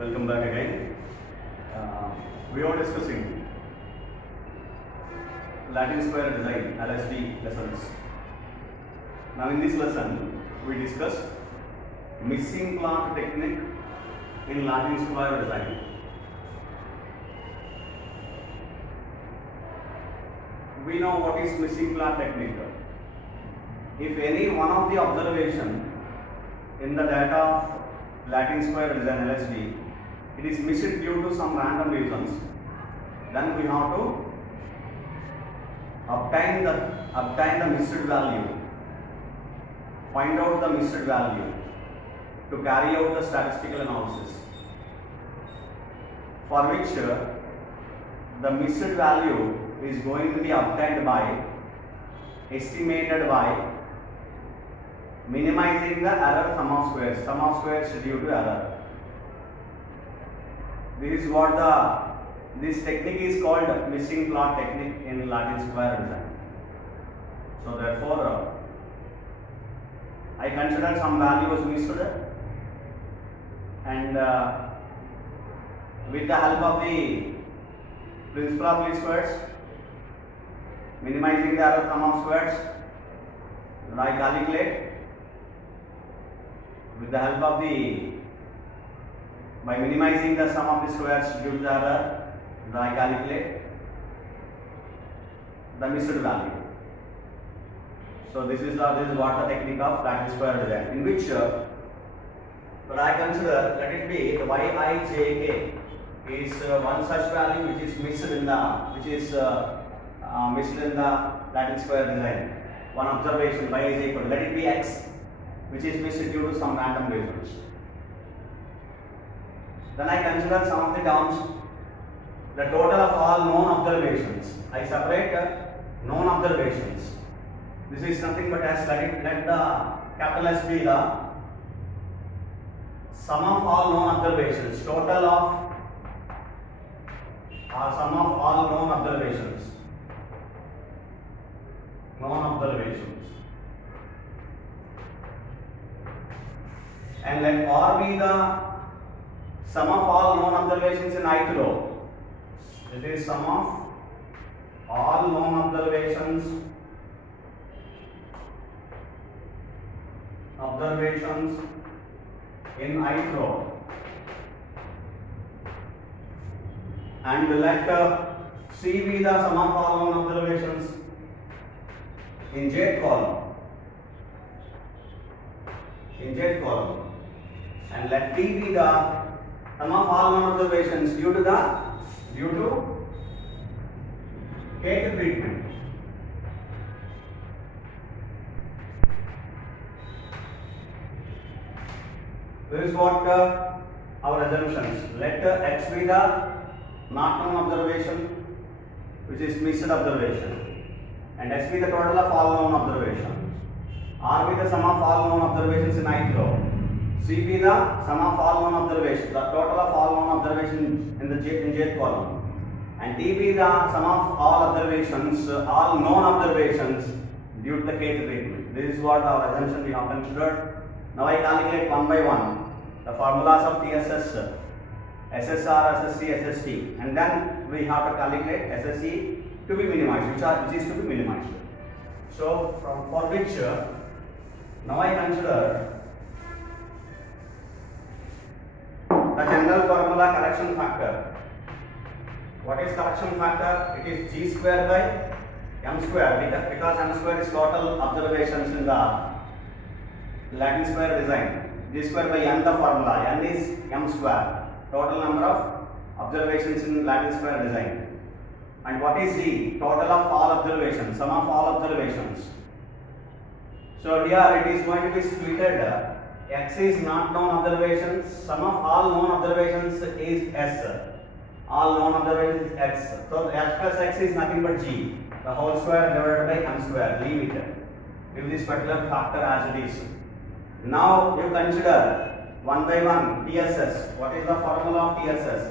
Welcome back again. We are discussing Latin square design LSD lessons. Now in this lesson we discuss missing plot technique in Latin square design. We know what is missing plot technique. If any one of the observation in the data of Latin square design LSD, it is missed due to some random reasons, then we have to obtain the missed value, find out the missed value to carry out the statistical analysis, for which the missed value is going to be obtained by, estimated by minimizing the error sum of squares due to error. This is what this technique is called missing plot technique in Latin square design. So therefore, I consider some value was missed, and with the help of the principle of least squares, minimizing the error sum of squares, I calculate with the help of by minimizing the sum of the squares due to the error, I calculate the missed value. So this is what the technique of Latin square design, in which I consider, let it be the yijk is one such value which is missed in the Latin square design. One observation y is equal, let it be x, which is missed due to some random reasons. Then I consider some of the terms, the total of all known observations. I separate known observations. This is nothing but as let the capital S be the sum of all known observations, total of sum of all known observations. And let R be the sum of all known observations in ith row. This is sum of all known observations in ith row, and let C be the sum of all known observations in jth column. And let T be the sum of all known observations due to kth treatment. This is what our assumptions. Let x be the not known observation, which is missed observation, and s be the total of all known observations. R be the sum of all known observations in ith row. C be the sum of all known observations, the total of all known observations in jth column. And T be the sum of all observations, all known observations due to the kth treatment. This is what our assumption we have considered. Now I calculate one by one the formulas of TSS, SSR, SSC, SST, and then we have to calculate SSE to be minimized, which is to be minimized. So for which now I consider the general formula correction factor. What is correction factor? It is G square by M square, because M square is total observations in the Latin square design. G square by N the formula, N is M square, total number of observations in Latin square design. And what is G? Total of all observations, sum of all observations. So here it is going to be splitted. X is not known observations, sum of all known observations is S. All known observations is X. So S plus X is nothing but G. The whole square divided by M square. Leave it. Leave this particular factor as it is. Now you consider one by one TSS. What is the formula of TSS?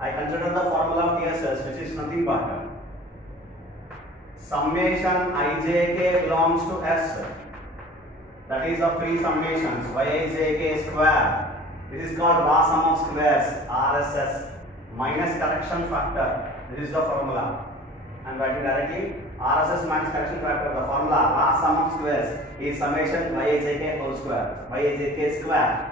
I consider the formula of TSS, which is nothing but summation ijk belongs to S. That is of three summations, yijk square This is called raw sum of squares, RSS, minus correction factor. This is the formula. And writing directly, RSS minus correction factor, the formula raw sum of squares is summation yijk whole square, yijk square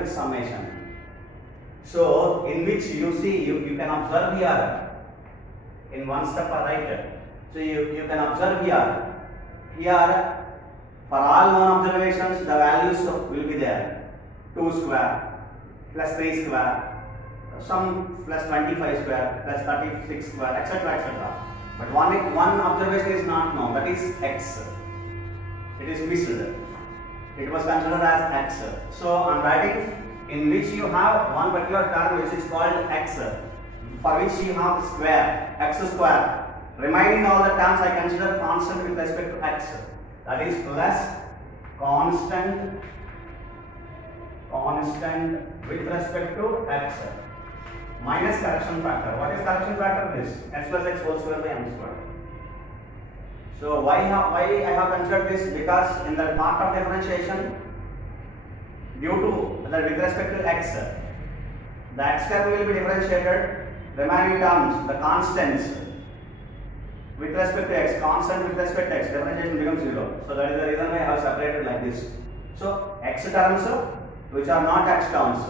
with summation. So in which you see, you can observe here in one step right. So you can observe here for all known observations the values will be there. 2 square plus 3 square, some plus 25 square plus 36 square, etc. But one observation is not known, that is x. It is missed. It was considered as x. So I am writing in which you have one particular term which is called x, for which you have square, x square. Remaining all the terms I consider constant with respect to x. That is plus constant with respect to x minus correction factor. What is correction factor? This x plus x whole square by m square. So why I have considered this? Because in the part of differentiation, due to that with respect to x, the x term will be differentiated. Remaining terms, the constants with respect to x, constant with respect to x, differentiation becomes 0. So that is the reason why I have separated like this. So x terms which are not x terms,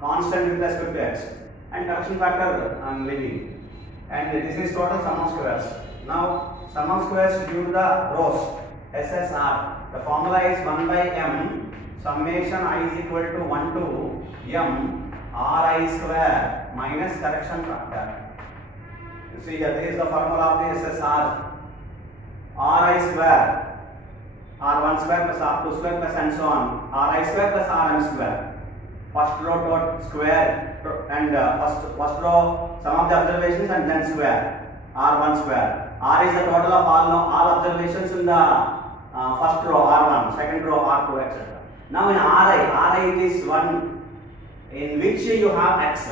constant with respect to x, and correction factor I am leaving. And this is total sum of squares. Now sum of squares due to the rows, SSR. The formula is 1 by m summation I is equal to 1 to m ri square minus correction factor. You see here, this is the formula of the SSR. Ri square, r1 square plus r2 square plus and so on, ri square plus rm square. First row dot square and first row sum of the observations and then square, r1 square. R is the total of all observations in the first row r1, second row r2, etc. Now in ri it is one in which you have x.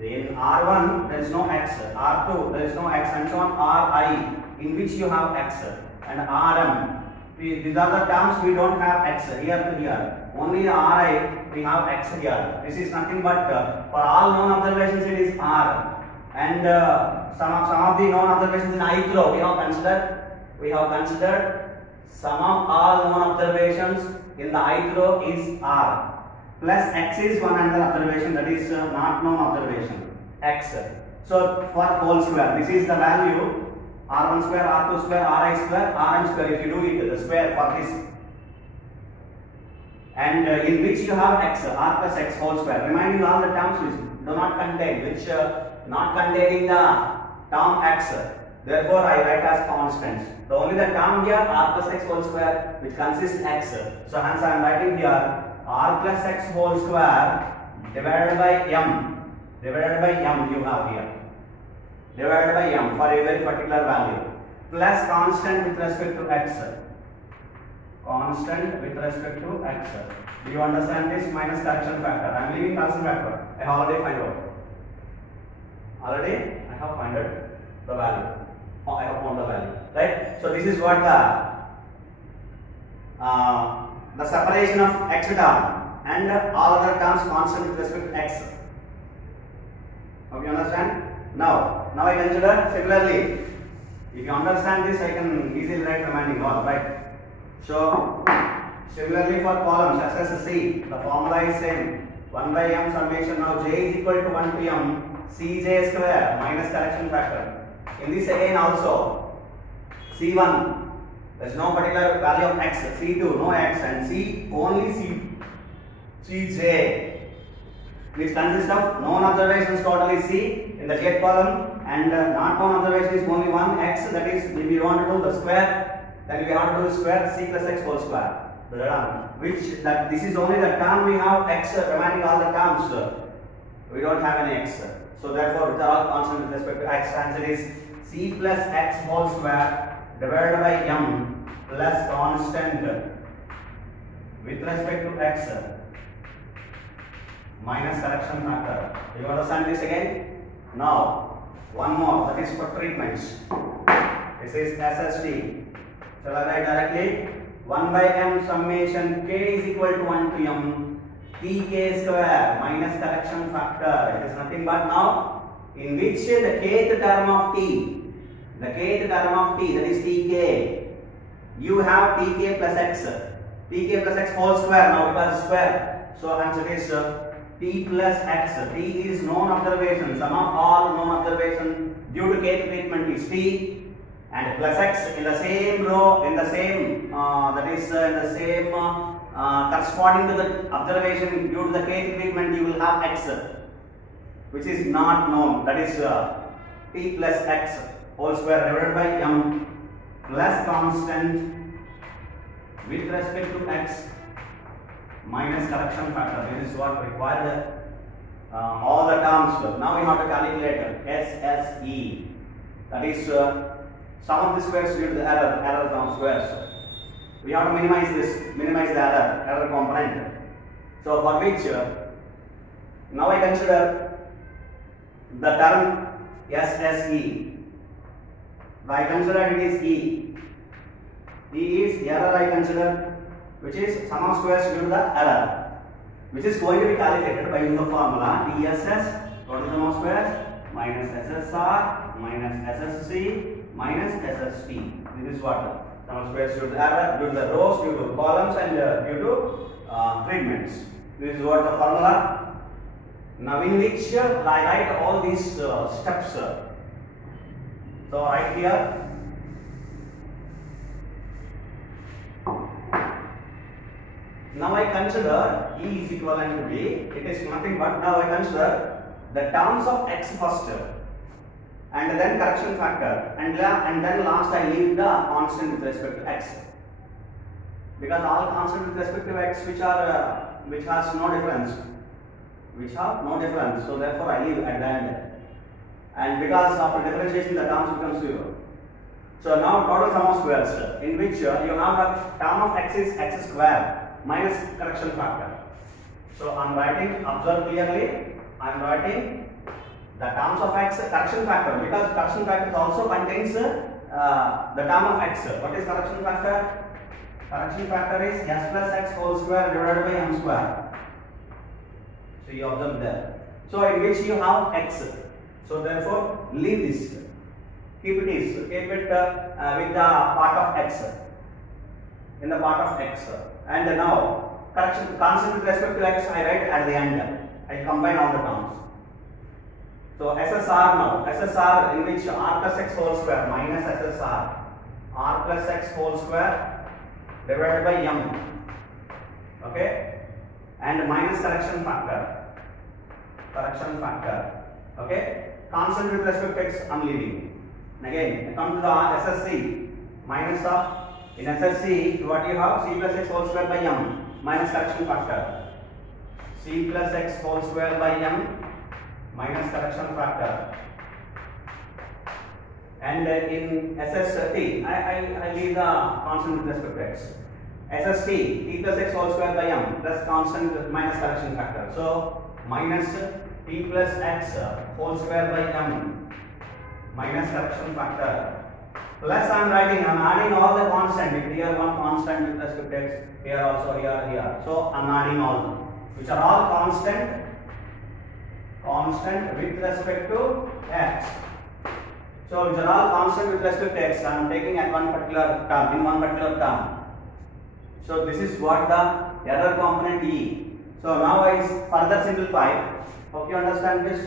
In r1 there is no x, r2 there is no x, and so on. Ri in which you have x, and rm, these are the terms we don't have x here to here. Only ri we have x here. This is nothing but for all known observations it is r, and some of the known observations in ith row we have considered sum of all known observations in the ith row is r, plus x is one another observation, that is not known observation, x. So for whole square, this is the value r1 square, r2 square, ri square, rm square. If you do it, the square for this, and in which you have x, r plus x whole square. Remaining all the terms which do not contain, which not containing the term x. Therefore, I write as constants. The only the term here r plus x whole square which consists x. So hence I am writing here r plus x whole square divided by m you have here, divided by m for a very particular value, plus constant with respect to x. Constant with respect to x. Do you understand this? Minus correction factor. I am leaving correction factor. I have already found out. The value. I have found the value. Right? So this is what the separation of x term and all other terms constant with respect to x. Hope you understand? Now I consider similarly. If you understand this, I can easily write remaining all, right? So similarly for columns SSC, the formula is same. 1 by m summation. Now j is equal to 1 to m cj square minus correction factor. In this again also c1 there is no particular value of x, c2 no x, and c only cj, which consists of known observations totally c in the jth column, and not known observation is only one x. That is, if you want to do the square, then we have to do square c plus x whole square. Which that this is only the term we have x, remaining all the terms we don't have any x. So therefore, they are all constant with respect to x. Answer is c plus x whole square divided by m plus constant with respect to x minus correction factor. Do you understand this again? Now, one more, that is for treatments. This is SST. Shall I write directly? 1 by m summation k is equal to 1 to m tk square minus correction factor. It is nothing but now in which the kth term of t, that is tk, you have tk plus x whole square now because square. So answer is t plus x. T is known observation, sum of all known observation due to kth treatment is t, and plus x in the same row, in the same corresponding to the observation due to the kth treatment you will have x which is not known, that is t plus x whole square divided by m plus constant with respect to x minus correction factor. This is what required all the terms. Now we have to calculate SSE, that is sum of the squares due to the error from squares. We have to minimize the error component. So for which now I consider the term SSE. I consider it is E. E is error I consider, which is sum of squares due to the error, which is going to be calculated by using the formula TSS, total sum of squares, minus SSR minus SSC minus SST. This is what sum of squares due to the error, due to the rows, due to columns, and due to treatments. This is what the formula. Now in which I write all these steps. So right here, now I consider E is equivalent to B. It is nothing but now I consider the terms of x first, and then correction factor, and then last I leave the constant with respect to x, because all constant with respect to x which has no difference, so therefore I leave at the end, and because after differentiation the terms becomes 0. So now total sum of squares, in which you have the term of x is x square minus correction factor. So I am writing, observe clearly, I am writing the terms of x correction factor, because correction factor also contains the term of x. What is correction factor? Correction factor is s plus x whole square divided by m square. So you observe there. So in which you have x. So therefore leave this. Keep it with the part of x. In the part of x. And now correction constant with respect to x I write at the end. I combine all the terms. So SSR now, SSR in which r plus x whole square minus SSR, r plus x whole square divided by m, okay, and minus correction factor, okay, constant with respect to x I am leaving. And again I come to the SSC, minus of, in SSC what you have, c plus x whole square by m minus correction factor, c plus x whole square by m minus correction factor, and in SST I leave the constant with respect to x. SST t plus x whole square by m plus constant minus correction factor. So minus t plus x whole square by m minus correction factor, plus I am adding all the constant. Here one constant with respect to x, here also, here. So I am adding all, which are all constant with respect to x. So which are all constant with respect to x, I am taking at one particular term, in one particular term. So this is what the error component E. So now I further simplify. Hope you understand this.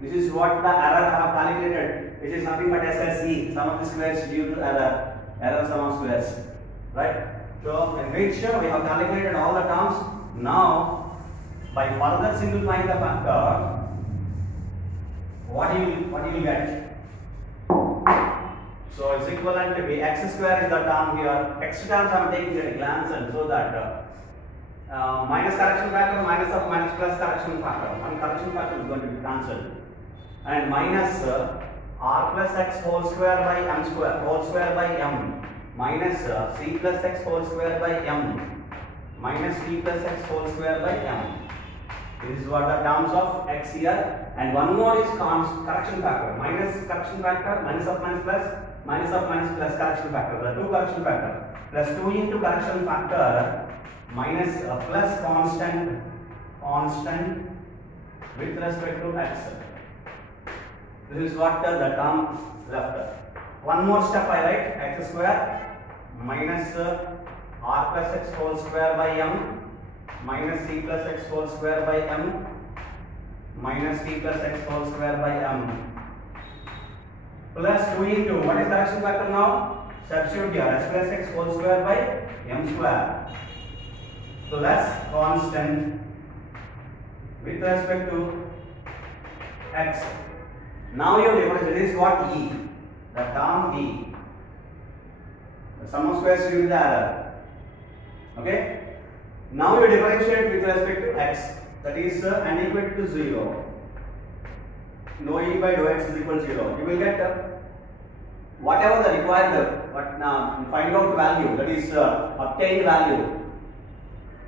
This is what the error I have calculated, which is nothing but SSE, sum of the squares due to error sum of squares, right? So in which we have calculated all the terms. Now by further simplifying the factor, what you will get? So it's equivalent to be x square is the term here. X terms I am taking at a glance, and so that minus correction factor minus of minus plus correction factor. One correction factor is going to be cancelled, and minus r plus x whole square by m square whole square by m minus c plus x whole square by m minus t plus x whole square by m. This is what the terms of x here, and one more is correction factor, minus correction factor, minus of minus plus minus of minus plus correction factor, the 2 correction factor, plus 2 into correction factor minus plus constant with respect to x. This is what the term left. One more step I write, x square minus r plus x whole square by m minus c plus x whole square by m minus c plus x whole square by m plus 2 into, what is correction factor now? Substitute here, s plus x whole square by m square plus constant with respect to x. Now you differentiate, this is what e, the term e, the sum of squares gives the error. Okay, now you differentiate with respect to x, that is n equal to 0, no e by dou x is equal to 0. You will get whatever the required find out value, that is obtained value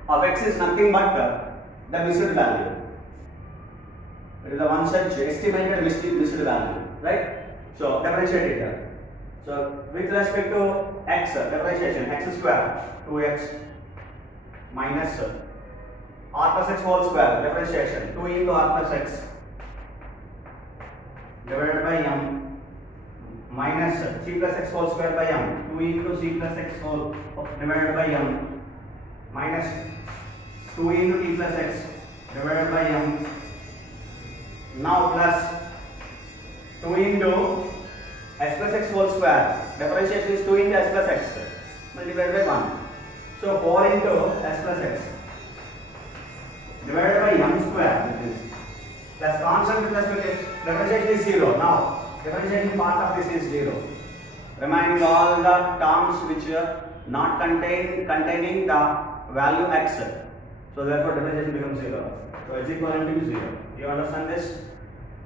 of x is nothing but the missed value. It is the one such estimated missed value, right? So differentiate it here. So with respect to x, differentiation x square 2x minus r plus x whole square, differentiation 2 into r plus x divided by m minus c plus x whole square by m, 2 into c plus x whole divided by m minus 2 into t plus x divided by m, now plus 2 into s plus x whole square, differentiation is 2 into s plus x multiplied by 1, so 4 into s plus x divided by m square, which is plus constant with respect to x, differentiation is 0. Now differentiation part of this is 0, remaining all the terms which are not containing the value x, so therefore differentiation becomes 0, so x equivalent to 0. You understand this?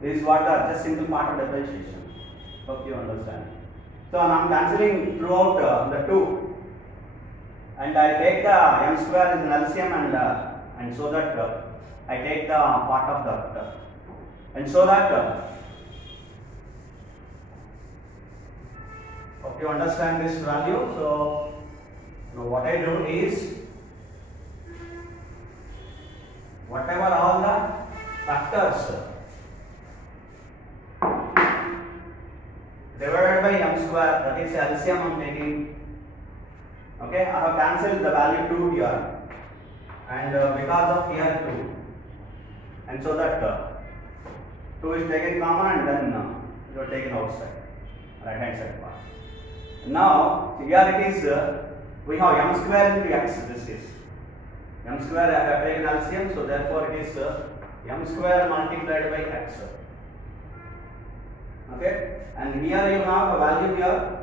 This is what the just simple part of differentiation. Hope you understand. So now I am cancelling throughout the 2, and I take the m square as an LCM, and so that I take the part of the and so that hope you understand this value. So now what I do is, whatever all the factors divided by m square, that is LCM I am taking. Okay, I have cancelled the value 2 here, and because of here 2, and so that 2 is taken common, and then you are taken outside, right hand side part. Now here it is, we have m square into x, this is m square, I have taken LCM, so therefore it is m square multiplied by x. Okay, and here you have a value here,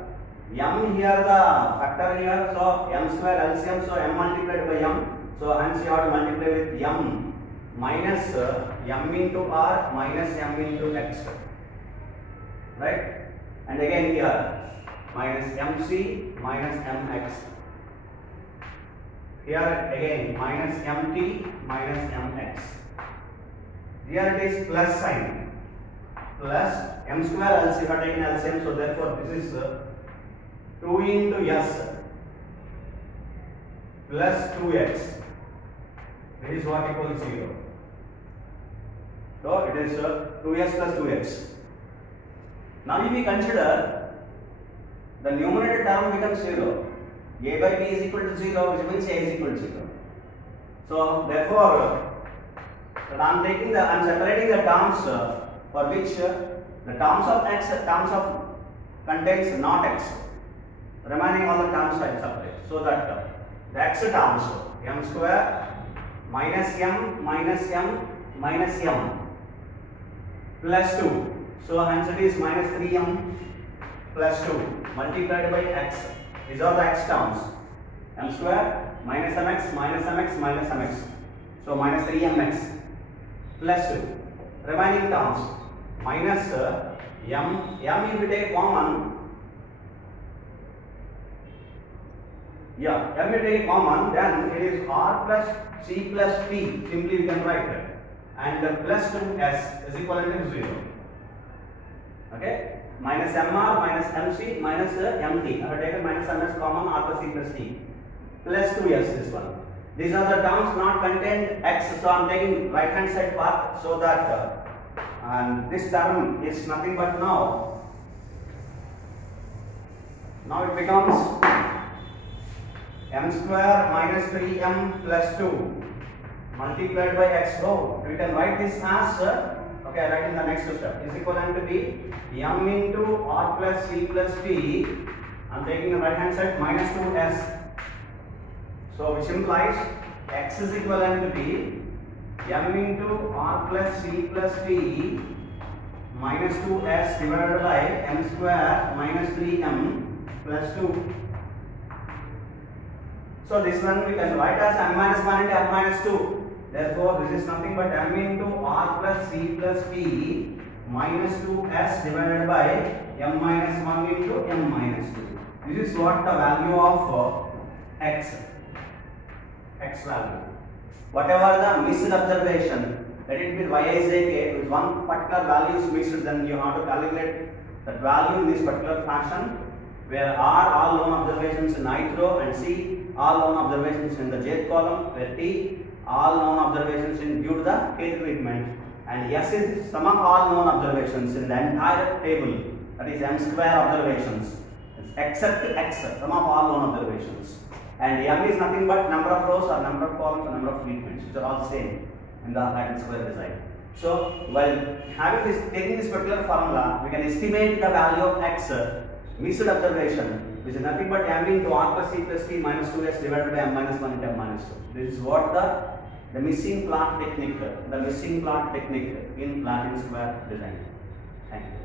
m here the factor here, so m square LCM, so m multiplied by m, so hence you have to multiply with m minus m into r minus m into x, right? And again here minus mc minus mx, here again minus mt minus mx, here it is plus sign, plus m square LCM, you have taken LCM, so therefore this is 2 into s plus 2x, this is what equals 0. So it is 2s plus 2x. Now if we consider, the numerator term becomes 0, a by b is equal to 0, which means a is equal to 0. So therefore I am separating the terms for which the terms of x, terms of contains not x, remaining all the terms I separate, so that the x terms m square minus m minus m minus m plus 2, so hence it is minus 3m plus 2 multiplied by x. These are the x terms, m square minus mx minus mx minus mx, so minus 3mx plus 2, remaining terms minus m if we take common, m we take common, then it is r plus c plus p, simply we can write it, and plus 2s is equivalent to 0. Okay, minus mr minus mc minus mt. I have taken minus ms common, r plus c plus t plus 2s this one. These are the terms not contained x, so I am taking right hand side part so that and this term is nothing but now it becomes m square minus 3m plus 2 multiplied by x. So we can write this as okay, I write in the next step is equivalent to be m into r plus c plus t. I am taking the right hand side minus 2s. So which implies x is equivalent to be m into r plus c plus t minus 2s divided by m square minus 3m plus 2. So this one we can write as m minus 1 into m minus 2. Therefore this is nothing but m into r plus c plus t minus 2s divided by m minus 1 into m minus 2. This is what the value of x value. Whatever the missed observation, let it be yijk, if one particular value is missed, then you have to calculate that value in this particular fashion, where r all known observations in ith row and c all known observations in the jth column, where t all known observations in due to the k treatment, and s is sum of all known observations in the entire table, that is m square observations except x, sum of all known observations. And m is nothing but number of rows or number of columns or number of treatments, which are all same in the Latin square design. So while taking this particular formula, we can estimate the value of x missed observation, which is nothing but m into r plus c plus t minus 2s divided by m minus 1 into m minus 2. This is what the missing plot technique in Latin square design. Thank you.